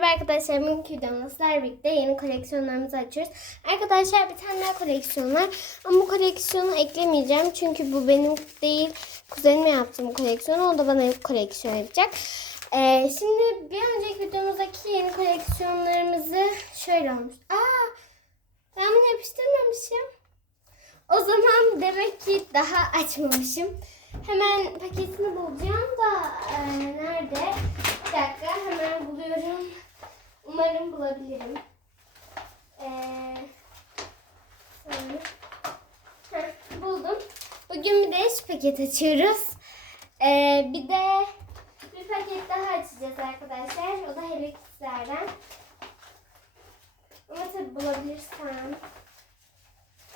Merhaba arkadaşlar, bugünkü videomda sizlerle birlikte yeni koleksiyonlarımızı açıyoruz. Arkadaşlar bir tane daha koleksiyon var. Ama bu koleksiyonu eklemeyeceğim. Çünkü bu benim değil, kuzenime yaptığım koleksiyon. O da bana koleksiyon yapacak. Ee, şimdi bir önceki videomuzdaki yeni koleksiyonlarımızı şöyle olmuş. Aa, ben bunu yapıştırmamışım. O zaman demek ki daha açmamışım. Hemen paketini bulacağım da e, nerede? Bir dakika hemen buluyorum. Umarım bulabilirim. Ee, buldum. Bugün bir de şu paket açıyoruz. Ee, bir de bir paket daha açacağız arkadaşlar. O da Hello Kitty'lerden. Ama tabii bulabilirsem.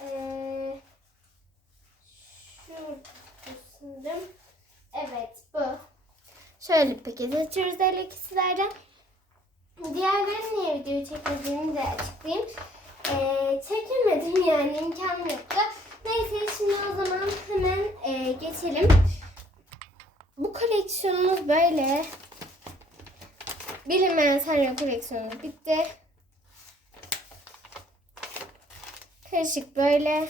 Ee, şurada Evet bu. Şöyle bir paket açıyoruz Hello Kitty'lerden. Diğerlerini niye video çekmediğimi de açıklayayım. Ee, çekemedim yani imkanım yoktu. Neyse şimdi o zaman hemen e, geçelim. Bu koleksiyonumuz böyle. Bilinmeyen Sanyo koleksiyonu bitti. Karışık böyle.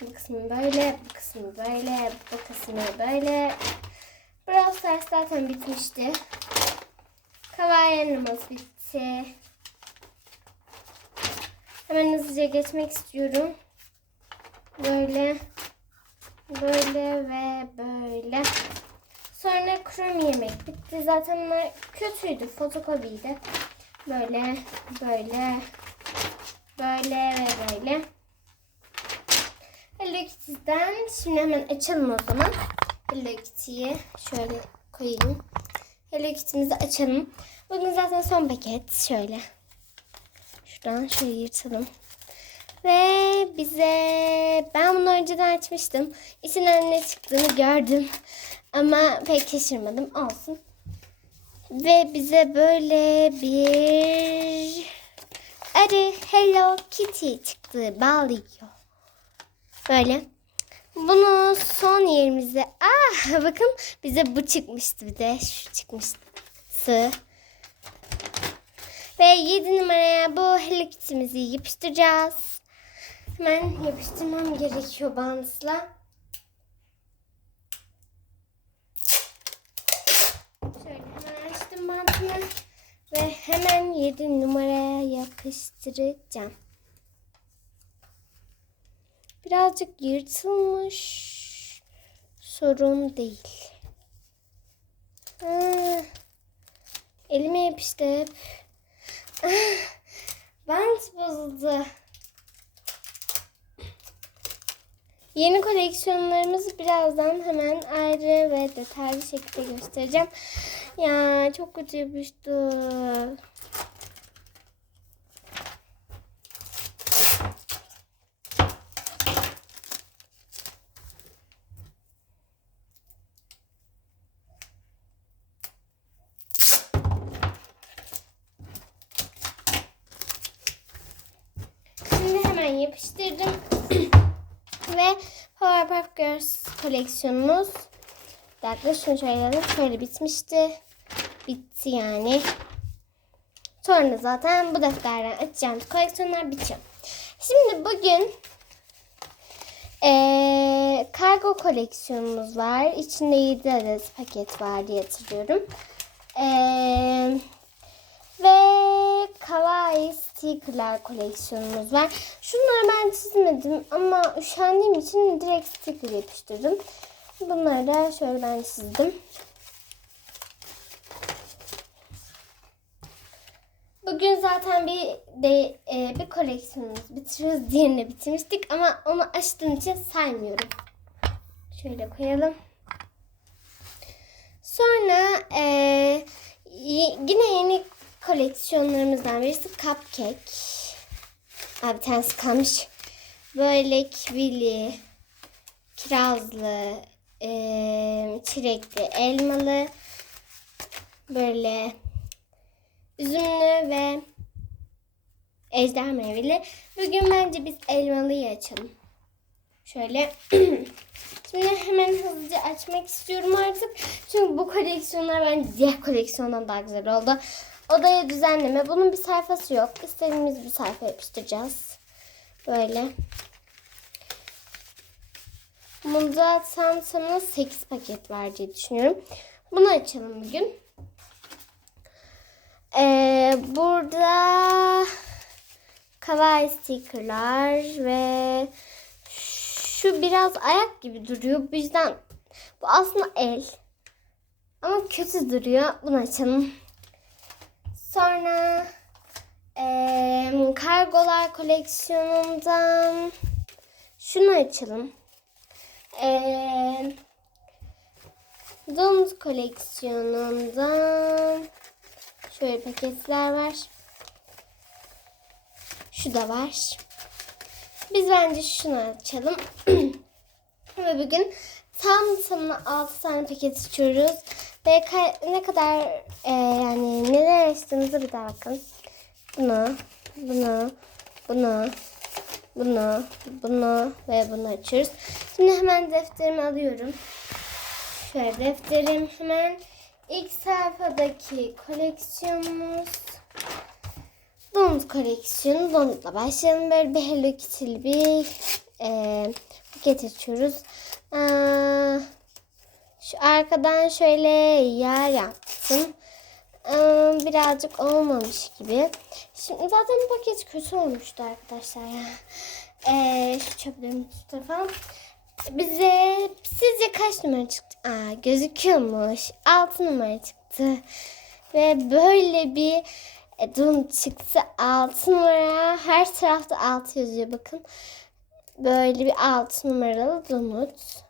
Bu kısmı böyle, bu kısmı böyle, bu kısmı böyle. Brawl Stars zaten bitmişti. Kawaii bitti. Hemen hızlıca geçmek istiyorum. Böyle, böyle ve böyle. Sonra krom yemek bitti. Zaten bunlar kötüydü. Fotokopiydi. Böyle, böyle, böyle ve böyle. Hello Kitty'den şimdi hemen açalım o zaman. Hello Kitty'yi şöyle koyayım. Hello Kitty'mizi açalım. Bugün zaten son paket. Şöyle. Şuradan şöyle yırtalım. Ve bize ben bunu önceden açmıştım. İçinden ne çıktığını gördüm. Ama pek şaşırmadım. Olsun. Ve bize böyle bir arı Hello Kitty çıktı. Bağlıyor. Böyle. Bunu son yerimize... Ah bakın bize bu çıkmıştı bir de. Şu çıkmıştı. Ve 7 numaraya bu Hello yapıştıracağız. Hemen yapıştırmam gerekiyor bantla. Hemen açtım bantını. Ve hemen 7 numaraya yapıştıracağım. Birazcık yırtılmış. Sorun değil. Ah, elime yapıştı hep. Ah, bant bozuldu. Yeni koleksiyonlarımızı birazdan hemen ayrı ve detaylı şekilde göstereceğim. Ya çok kötü yapıştı. Şimdi hemen yapıştırdım. Ve Powerpuff Girls koleksiyonumuz. Şunu şöyle. Şöyle bitmişti. Bitti yani. Sonra zaten bu defterden açacağımız koleksiyonlar bitiyor. Şimdi bugün eee, kargo koleksiyonumuz var. İçinde 7 adet paket var diye hatırlıyorum. Eee ve kawaii stickerlar koleksiyonumuz var. Şunları ben çizmedim ama üşendiğim için direkt sticker yapıştırdım. Bunları da şöyle ben çizdim. Bugün zaten bir de e, bir koleksiyonumuzu bitiriyoruz. Diğerini bitirmiştik ama onu açtığım için saymıyorum. Şöyle koyalım. Sonra e, yine yeni koleksiyonlarımızdan birisi cupcake. Aa, bir tanesi kalmış. Böyle kivili, kirazlı, eee, çilekli, elmalı, böyle üzümlü ve ejder meyveli. Bugün bence biz elmalıyı açalım. Şöyle. Şimdi hemen hızlıca açmak istiyorum artık. Çünkü bu koleksiyonlar bence diğer koleksiyondan daha güzel oldu. Odaya düzenleme. Bunun bir sayfası yok. İstediğimiz bir sayfa yapıştıracağız. Böyle. Bunda tam sana 8 paket var diye düşünüyorum. Bunu açalım bugün. Ee, burada kawaii stickerlar ve şu biraz ayak gibi duruyor. Bu yüzden bu aslında el. Ama kötü duruyor. Bunu açalım. Sonra eee, kargolar koleksiyonundan şunu açalım. Eee Domuz koleksiyonundan şöyle paketler var. Şu da var. Biz bence şunu açalım. Ve bugün tam tamına 6 tane paket açıyoruz. Ve ne kadar e, yani neler açtığımıza bir daha bakın. Bunu, bunu, bunu, bunu, bunu ve bunu açıyoruz. Şimdi hemen defterimi alıyorum. Şöyle defterim hemen ilk sayfadaki koleksiyonumuz. Donut koleksiyonu. Donut'la başlayalım. Böyle bir Hello Kitty'li bir e, paket açıyoruz. Aa, şu arkadan şöyle yer yaptım. Birazcık olmamış gibi. Şimdi zaten paket kötü olmuştu arkadaşlar ya. Ee, şu çöplerimi tutalım. Bize sizce kaç numara çıktı? Aa, gözüküyormuş. 6 numara çıktı. Ve böyle bir e, dum çıktı. 6 numara. Her tarafta 6 yazıyor bakın. Böyle bir 6 numaralı donut.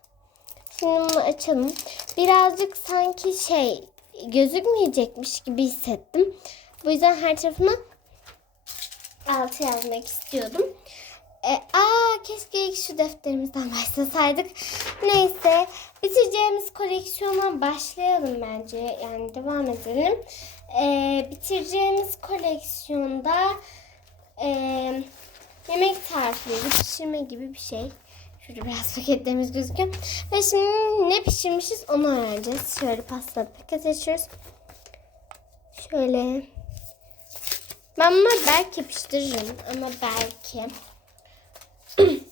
Şimdi açalım. Birazcık sanki şey gözükmeyecekmiş gibi hissettim. Bu yüzden her tarafına 6 yazmak istiyordum. E, aa keşke ilk şu defterimizden başlasaydık. Neyse bitireceğimiz koleksiyona başlayalım bence. Yani devam edelim. E, bitireceğimiz koleksiyonda e, yemek tarifleri, pişirme gibi bir şey. Şurada biraz paketlerimiz gözüküyor. Ve şimdi ne pişirmişiz onu öğreneceğiz. Şöyle pasta paket açıyoruz. Şöyle. Ben bunu belki yapıştırırım ama belki.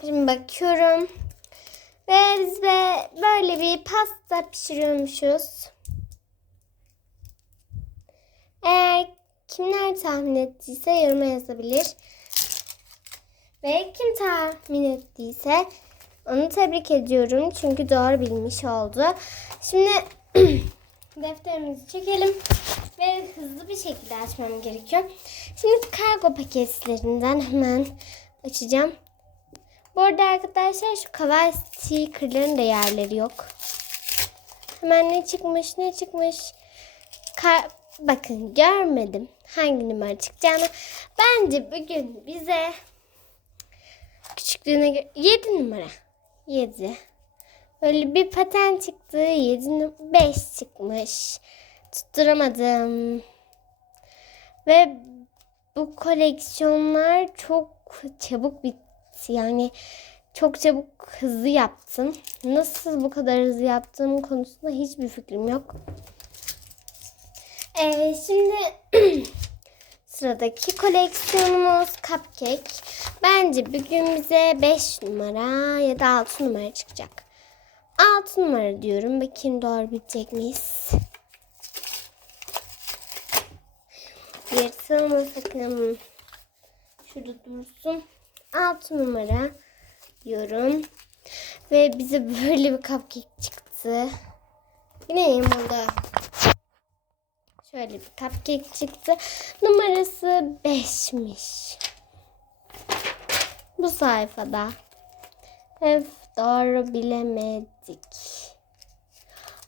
Şimdi bakıyorum. Ve biz böyle bir pasta pişiriyormuşuz. Eğer kimler tahmin ettiyse yoruma yazabilir. Ve kim tahmin ettiyse onu tebrik ediyorum. Çünkü doğru bilmiş oldu. Şimdi defterimizi çekelim. Ve hızlı bir şekilde açmam gerekiyor. Şimdi kargo paketlerinden hemen açacağım. Bu arada arkadaşlar şu kawaii stickerların da yerleri yok. Hemen ne çıkmış ne çıkmış. Ka- Bakın görmedim hangi numara çıkacağını. Bence bugün bize küçüklüğüne göre 7 numara. 7. Böyle bir paten çıktı. 7 5 çıkmış. Tutturamadım. Ve bu koleksiyonlar çok çabuk bitti. Yani çok çabuk hızlı yaptım. Nasıl bu kadar hızlı yaptığım konusunda hiçbir fikrim yok. Ee, şimdi sıradaki koleksiyonumuz cupcake. Bence bugün bize 5 numara ya da 6 numara çıkacak. 6 numara diyorum. Bakayım doğru bilecek miyiz? Yırtılma sakın. Şurada dursun. 6 numara diyorum. Ve bize böyle bir cupcake çıktı. Yine yamalı. Şöyle bir cupcake çıktı. Numarası 5'miş. Bu sayfada. Hep doğru bilemedik.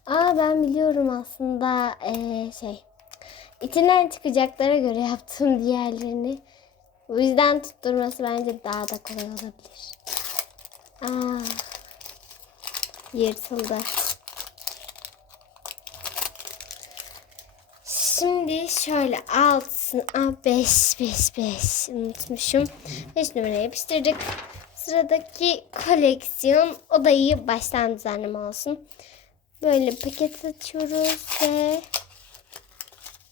Aa ben biliyorum aslında ee, şey. İçinden çıkacaklara göre yaptım diğerlerini. Bu yüzden tutturması bence daha da kolay olabilir. Aa, yırtıldı. Şimdi şöyle altın, aa 5 5 5 unutmuşum. 5 numara yapıştırdık. Sıradaki koleksiyon odayı baştan düzenleme olsun. Böyle paket açıyoruz ve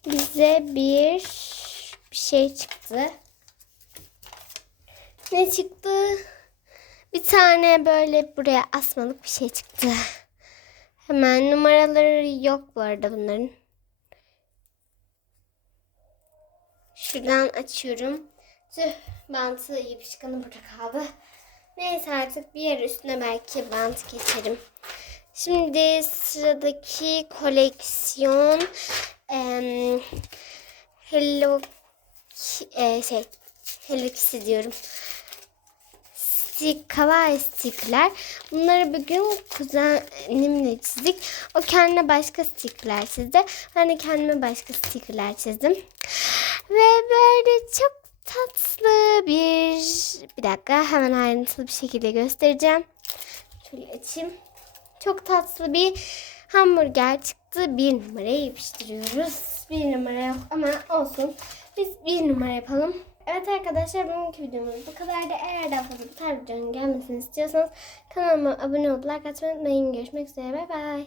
bize bir bir şey çıktı. Ne çıktı? Bir tane böyle buraya asmalık bir şey çıktı. Hemen numaraları yok bu arada bunların. Şuradan açıyorum. Tüh bantı yapışkanı burada kaldı. Neyse artık bir yer üstüne belki bant geçerim. Şimdi sıradaki koleksiyon em, Hello e, şey Hello Kitty diyorum. Stick, kawaii stickler. Bunları bugün kuzenimle çizdik. O kendine başka stickler çizdi. Ben de kendime başka stickler çizdim. Ve böyle çok tatlı bir... Bir dakika hemen ayrıntılı bir şekilde göstereceğim. Şöyle açayım. Çok tatlı bir hamburger çıktı. Bir numaraya yapıştırıyoruz. Bir numara yok ama olsun. Biz bir numara yapalım. Evet arkadaşlar bugünkü videomuz bu kadar da eğer daha fazla tarz videonun gelmesini istiyorsanız kanalıma abone olup like atmayı unutmayın. Görüşmek üzere bay bay.